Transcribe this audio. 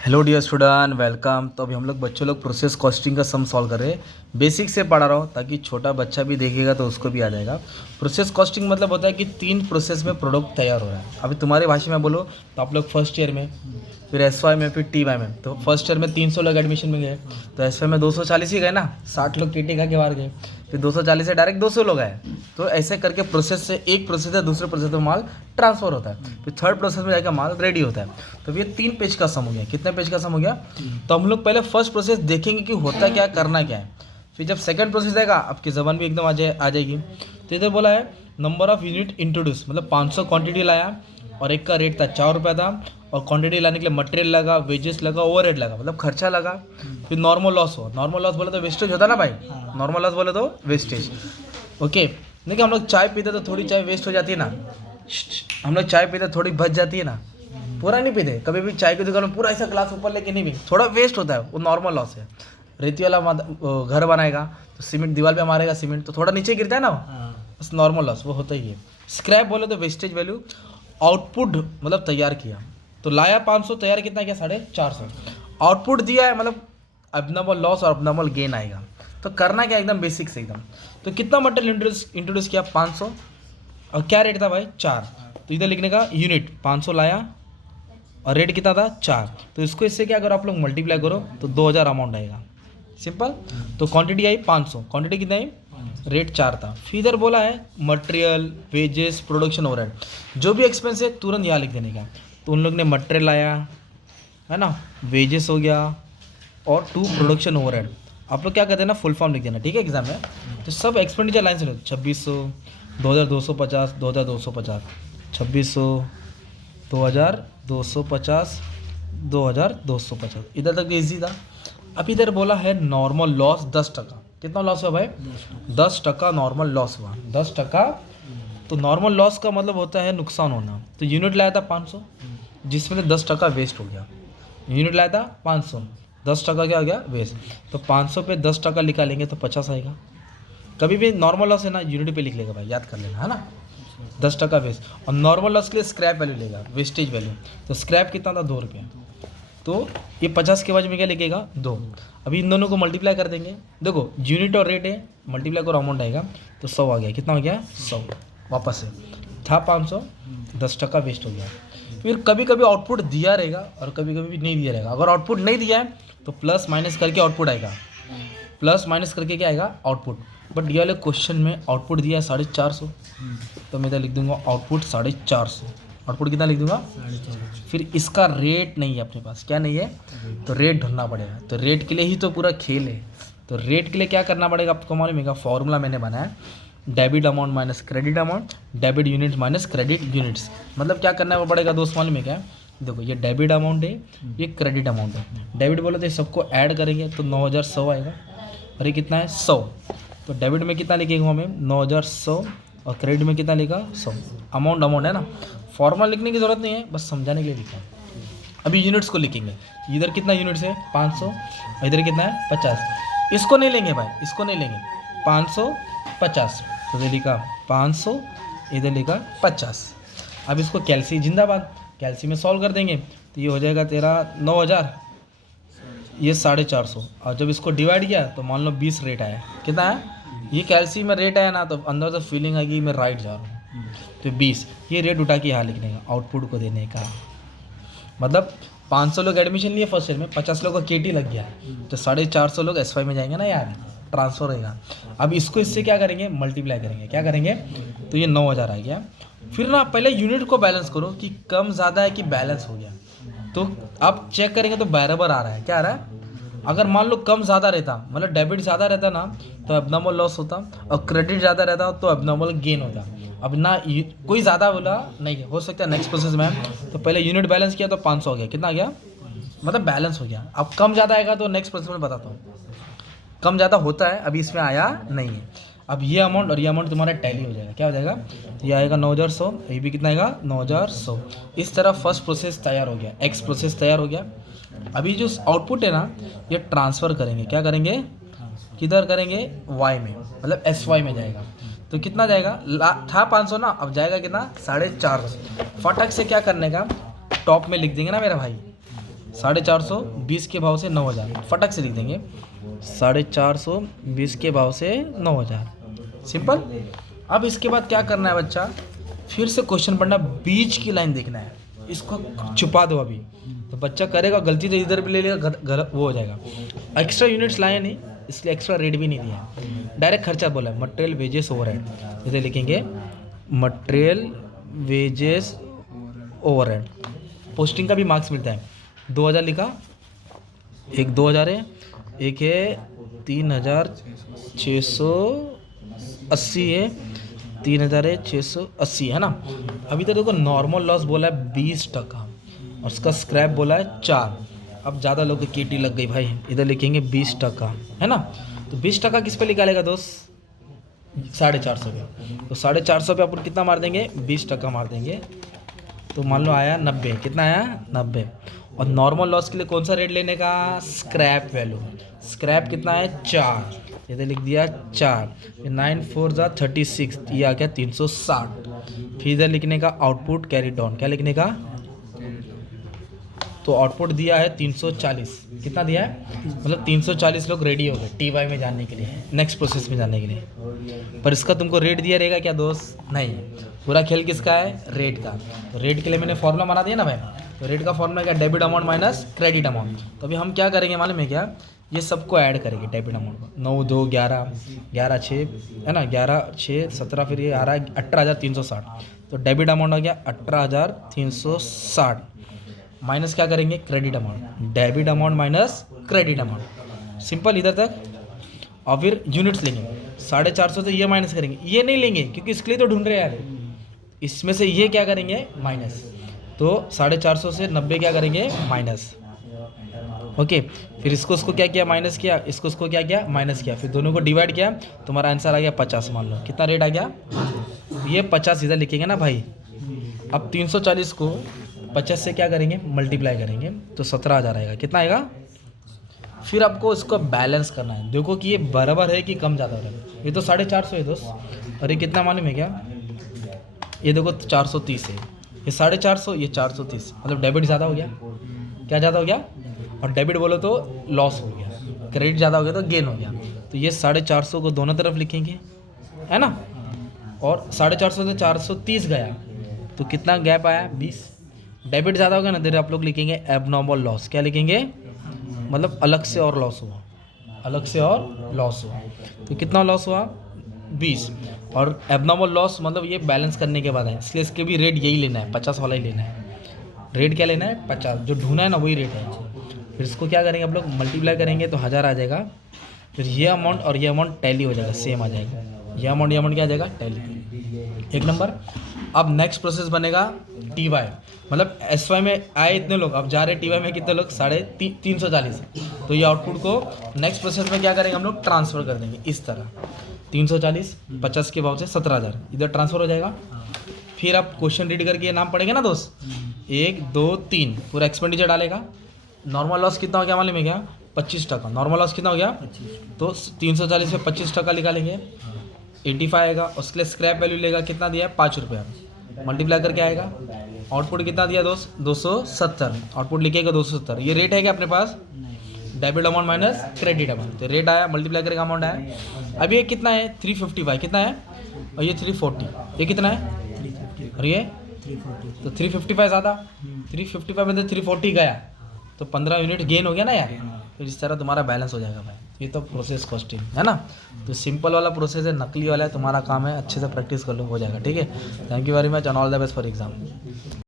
Hello dear student, welcome. तो अभी हम लोग बच्चों लोग प्रोसेस कॉस्टिंग का सम सॉल्व कर रहे हैं। बेसिक से पढ़ा रहा हूँ ताकि छोटा बच्चा भी देखेगा तो उसको भी आ जाएगा। प्रोसेस कॉस्टिंग मतलब होता है कि 3 प्रोसेस में प्रोडक्ट तैयार हो रहा है। अभी तुम्हारी भाषा में बोलो तो आप लोग फर्स्ट ईयर में, फिर एस वाई में, फिर टी वाई में। तो फर्स्ट ईयर में 300 लोग एडमिशन में गए, तो एस वाई में 240 ही गए ना, 60 लोग टीटी खा के बाहर गए। फिर 240 से डायरेक्ट 200 लोग आए। तो ऐसे करके प्रोसेस से एक प्रोसेस से दूसरे प्रोसेस में माल ट्रांसफर होता है। फिर थर्ड प्रोसेस में जाकर माल रेडी होता है। तो ये 3 पेज का सम हो गया। कितने पेज का सम हो गया? तो हम लोग पहले फर्स्ट प्रोसेस देखेंगे कि होता क्या, करना क्या है। फिर जब सेकंड प्रोसेस आएगा आपकी ज़बान भी एकदम आ जाएगी। तो इधर बोला है नंबर ऑफ यूनिट इंट्रोड्यूस, मतलब 500 क्वांटिटी लाया और एक का रेट था 4 रुपये था, और क्वांटिटी लाने के लिए मटेरियल लगा, वेजेस लगा, ओवरहेड लगा, मतलब खर्चा लगा। फिर नॉर्मल लॉस हो, नॉर्मल लॉस बोले तो वेस्टेज होता ना भाई, नॉर्मल लॉस बोले तो वेस्टेज। ओके, देखिए हम लोग चाय पीते तो थोड़ी चाय वेस्ट हो जाती है ना, हम लोग चाय पीते थोड़ी बच जाती है ना, पूरा नहीं पीते। कभी भी चाय की दुकान में पूरा ऐसा ग्लास ऊपर लेके नहीं पी, थोड़ा वेस्ट होता है, वो नॉर्मल लॉस है। रेती वाला घर बनाएगा तो सीमेंट दीवार पे मारेगा, सीमेंट तो थोड़ा नीचे गिरता है ना, बस नॉर्मल लॉस वो होता ही है। स्क्रैप बोले तो वेस्टेज वैल्यू। आउटपुट मतलब तैयार किया, तो लाया 500, तैयार कितना किया 450। आउटपुट दिया है मतलब अबनॉर्मल लॉस और अबनॉर्मल गेन आएगा। तो करना क्या, एकदम बेसिक से एकदम। तो कितना मटेरियल इंट्रोड्यूस किया 500, और क्या रेट था भाई 4। तो इधर लिखने का यूनिट 500 लाया और रेट कितना था 4। तो इसको इससे क्या करो आप लोग मल्टीप्लाई करो तो 2000 अमाउंट आएगा, सिंपल। तो क्वांटिटी आई 500, क्वांटिटी कितना आई, रेट 4 था। फिर इधर बोला है मटेरियल, वेजेस, प्रोडक्शन ओवरहेड, जो भी एक्सपेंस है तुरंत यहाँ लिख देने का। तो उन लोग ने मटेरियल लाया है ना, वेजेस हो गया और 2 प्रोडक्शन ओवरहेड। आप लोग क्या करते हैं ना, फुल फॉर्म लिख देना, ठीक है एग्जाम में। तो सब एक्सपेंडिचर लाइन से लो, 2600, 2250, 2250, 2600, 2250, 2250, इधर तक इजी था। अब इधर बोला है नॉर्मल लॉस 10%। कितना लॉस हुआ भाई? 10% नॉर्मल लॉस हुआ, 10%। तो नॉर्मल लॉस का मतलब होता है नुकसान होना। तो यूनिट लाया था 500, जिसमें 10% वेस्ट हो गया। यूनिट लाया था 500, 10% क्या हो गया, वेस्ट। तो 500 पे 10% निकालेंगे तो 50 आएगा। कभी भी नॉर्मल लॉस है ना, यूनिट पे लिख लेगा भाई, याद कर लेना है ना, 10% वेस्ट। और नॉर्मल लॉस के लिए स्क्रैप वैल्यू लेगा, वेस्टेज वैल्यू। तो स्क्रैप कितना था 2 रुपये, तो ये 50 के बाद में क्या लिखेगा 2। अभी इन दोनों को मल्टीप्लाई कर देंगे, देखो यूनिट और रेट है, मल्टीप्लाई करो अमाउंट आएगा तो 100 आ गया। कितना हो गया 100, वापस से था 500, 10% वेस्ट हो गया। फिर कभी कभी आउटपुट दिया रहेगा और कभी कभी भी नहीं दिया रहेगा। अगर आउटपुट नहीं दिया है तो प्लस माइनस करके आउटपुट आएगा, प्लस माइनस करके क्या आएगा आउटपुट। बट ये वाले क्वेश्चन में आउटपुट दिया है 450, तो मैं इधर लिख दूंगा आउटपुट 450। आउटपुट कितना लिख दूंगा 450। फिर इसका रेट नहीं है अपने पास, क्या नहीं है, तो रेट ढूंढना पड़ेगा। तो रेट के लिए ही तो पूरा खेल है। तो रेट के लिए क्या करना पड़ेगा आपको मालूम है, फॉर्मूला मैंने बनाया, debit amount minus credit amount, debit unit minus credit units. मतलब क्या करना पड़ेगा दोस्त मालूम है क्या, देखो ये डेबिट अमाउंट है, ये क्रेडिट अमाउंट है। डेबिट बोले तो ये सबको ऐड करेंगे तो 9100 आएगा, और ये कितना है 100। तो डेबिट में कितना लिखेंगे हमें 9100, और क्रेडिट में कितना लिखा 100। अमाउंट है ना, फॉर्मूला लिखने की ज़रूरत नहीं है, बस समझाने के लिए लिखा है। अभी यूनिट्स को लिखेंगे, इधर कितना यूनिट्स है 500, और इधर कितना है 50। इसको नहीं लेंगे भाई, इसको नहीं लेंगे, 550, तो इधर लिखा 500, इधर लिखा 50। अब इसको कैल्सी जिंदाबाद, कैल्सी में सॉल्व कर देंगे तो ये हो जाएगा तेरा 9000, ये 450। और जब इसको डिवाइड किया तो मान लो 20 रेट आया, कितना है, ये कैल्सी में रेट आया ना, तो अंदर से फीलिंग आएगी मैं राइट जा रहा हूँ। तो 20 ये रेट उठा के यहाँ लिखने का, आउटपुट को देने का। मतलब 500 लोग एडमिशन लिए फर्स्ट ईयर में, 50 लोग का केटी लग गया, तो 450 लोग एस वाई में जाएंगे ना यार, ट्रांसफ़र होगा। अब इसको इससे क्या करेंगे, मल्टीप्लाई करेंगे, क्या करेंगे, तो ये 9000 आ गया। फिर ना पहले यूनिट को बैलेंस करो कि कम ज़्यादा है कि बैलेंस हो गया। तो आप चेक करेंगे तो बराबर आ रहा है, क्या आ रहा है। अगर मान लो कम ज़्यादा रहता, मतलब डेबिट ज़्यादा रहता ना, तो एबनॉर्मल लॉस होता, और क्रेडिट ज़्यादा रहता तो एबनॉर्मल गेन होता। अब ना कोई ज़्यादा बोला नहीं हो सकता नेक्स्ट प्रोसेस में। तो पहले यूनिट बैलेंस किया तो 500 हो गया, कितना आ गया, मतलब बैलेंस हो गया। अब कम ज़्यादा आएगा तो नेक्स्ट प्रोसेस में बताता हूँ, कम ज़्यादा होता है, अभी इसमें आया नहीं है। अब ये अमाउंट और ये अमाउंट तुम्हारा टैली हो जाएगा, क्या हो जाएगा, ये आएगा 9100, ये भी कितना आएगा 9100। इस तरह फर्स्ट प्रोसेस तैयार हो गया, एक्स प्रोसेस तैयार हो गया। अभी जो आउटपुट है ना, ये ट्रांसफ़र करेंगे, क्या करेंगे, किधर करेंगे, वाई में, मतलब एस वाई में जाएगा। तो कितना जाएगा, था 500 ना, अब जाएगा कितना 450। फटक से क्या करने का, टॉप में लिख देंगे ना मेरा भाई, 450 के भाव से 9,000, फटक से लिख देंगे 450 के भाव से 9,000, सिंपल। अब इसके बाद क्या करना है बच्चा, फिर से क्वेश्चन पढ़ना, बीच की लाइन देखना है, इसको छुपा दो अभी, तो बच्चा करेगा गलती तो इधर भी ले लेगा, वो हो जाएगा। एक्स्ट्रा यूनिट्स लाए नहीं, इसलिए एक्स्ट्रा रेट भी नहीं दिया, डायरेक्ट खर्चा बोला है, मटेरियल वेजेस ओवरहेड, इधर लिखेंगे मटेरियल वेजेस ओवरहेड। पोस्टिंग का भी मार्क्स मिलता है, 2,000 लिखा, एक 2,000 है, एक है 3,680 है, 3,680 है ना। अभी तो देखो नॉर्मल लॉस बोला है 20% और उसका स्क्रैप बोला है 4। अब ज़्यादा लोग केटी लग गई भाई, इधर लिखेंगे 20% है ना। तो 20% किस पे निकालेगा दोस्त, 450 पे। तो 450 पे अपन कितना मार देंगे, 20% मार देंगे, तो मान लो आया 90, कितना आया 90। और नॉर्मल लॉस के लिए कौन सा रेट लेने का, स्क्रैप वैल्यू, स्क्रैप कितना है 4, इधर लिख दिया 4, 9 4 जा 36, ये आ गया 360। फिर इधर लिखने का आउटपुट कैरी डाउन, क्या लिखने का, तो आउटपुट दिया है 340, कितना दिया है, मतलब 340 लोग रेडी हो गए TY में जाने के लिए, नेक्स्ट प्रोसेस में जाने के लिए। पर इसका तुमको रेट दिया रहेगा क्या दोस्त, नहीं, पूरा खेल किसका है, रेट का। तो रेट के लिए मैंने फॉर्मूला बना दिया ना भाई, तो रेट का फॉर्मूला क्या, debit amount minus credit amount. तो अभी हम क्या करेंगे मालूम है क्या, ये सबको ऐड करेंगे डेबिट अमाउंट को, 9 2 11 11 6 है ना, 11 6 17, फिर ये आ रहा है 18,360। तो डेबिट अमाउंट आ गया 18,360, माइनस क्या करेंगे, credit amount, debit amount minus credit amount, simple इधर तक। और फिर यूनिट्स लेंगे, 450 से ये माइनस करेंगे, ये नहीं लेंगे क्योंकि इसके लिए तो ढूंढ रहे हैं यार, इसमें से ये क्या करेंगे माइनस, तो 450 से 90 क्या करेंगे माइनस, ओके। फिर इसको उसको क्या किया, माइनस किया, इसको उसको क्या किया, माइनस किया, फिर दोनों को डिवाइड किया, तुम्हारा आंसर आ गया 50। मान लो कितना रेट आ गया, ये 50 इधर लिखेंगे ना भाई। अब 340 को 50 से क्या करेंगे, मल्टीप्लाई करेंगे, तो 17,000 आएगा, कितना आएगा। फिर आपको इसको बैलेंस करना है, देखो कि ये बराबर है कि कम ज़्यादा हो रहा है। ये तो 450 है दोस्त, और ये कितना मालूम है क्या, ये देखो 430 है, ये 450, ये 430, मतलब डेबिट ज़्यादा हो गया, क्या ज़्यादा हो गया, और डेबिट बोलो तो लॉस हो गया, क्रेडिट ज़्यादा हो गया तो गेन हो गया। तो ये 450 को दोनों तरफ लिखेंगे, है ना, और 450 से 430 गया, तो कितना गैप आया 20, डेबिट ज़्यादा होगा ना, देर आप लोग लिखेंगे एबनॉर्मल लॉस, क्या लिखेंगे, मतलब अलग से और लॉस हुआ, अलग से और लॉस हुआ, तो कितना लॉस हुआ 20। और एबनॉर्मल लॉस मतलब ये बैलेंस करने के बाद है, इसलिए इसके भी रेट यही लेना है, 50 वाला ही लेना है, रेट क्या लेना है 50, जो ढूंढना है ना वही रेट है। फिर इसको क्या करेंगे आप लोग, मल्टीप्लाई करेंगे तो 1000 आ जाएगा, फिर ये अमाउंट और ये अमाउंट टैली हो जाएगा, सेम आ जाएगा, ये अमाउंट क्या आ जाएगा, टैली, एक नंबर। अब नेक्स्ट प्रोसेस बनेगा TY, मतलब SY में आए इतने लोग, अब जा रहे TY में कितने लोग, 340। तो ये आउटपुट को नेक्स्ट प्रोसेस में क्या करेंगे हम लोग, ट्रांसफ़र कर देंगे इस तरह, 340 50 के भाव से 17,000 इधर ट्रांसफ़र हो जाएगा। फिर आप क्वेश्चन रीड करके ये नाम पढ़ेंगे ना दोस्त, 1 2 3 पूरा एक्सपेंडिचर डालेगा। नॉर्मल लॉस कितना हो गया मालूम है क्या, 25%, नॉर्मल लॉस कितना हो गया, तो 340 में 25% निकालेंगे, 85 आएगा, उसके लिए स्क्रैप वैल्यू लेगा, कितना दिया है 5 रुपया, मल्टीप्लाई करके आएगा। आउटपुट कितना दिया दोस्त, 270, आउटपुट लिखेगा 270। ये रेट है क्या अपने पास, debit amount minus credit amount, तो रेट आया, मल्टीप्लाई करके अमाउंट आया। अब ये कितना है 355, कितना है, और ये 340, ये कितना है, और ये 340, तो 355 ज़्यादा, 355 में तो 340 गया, तो 15 यूनिट गेन हो गया ना यार। फिर इस तरह तुम्हारा बैलेंस हो जाएगा भाई, ये तो प्रोसेस कॉस्टिंग है ना। तो सिंपल वाला प्रोसेस है, नकली वाला है, तुम्हारा काम है अच्छे से प्रैक्टिस कर लो, हो जाएगा, ठीक है। Thank you very much and all the best for exam.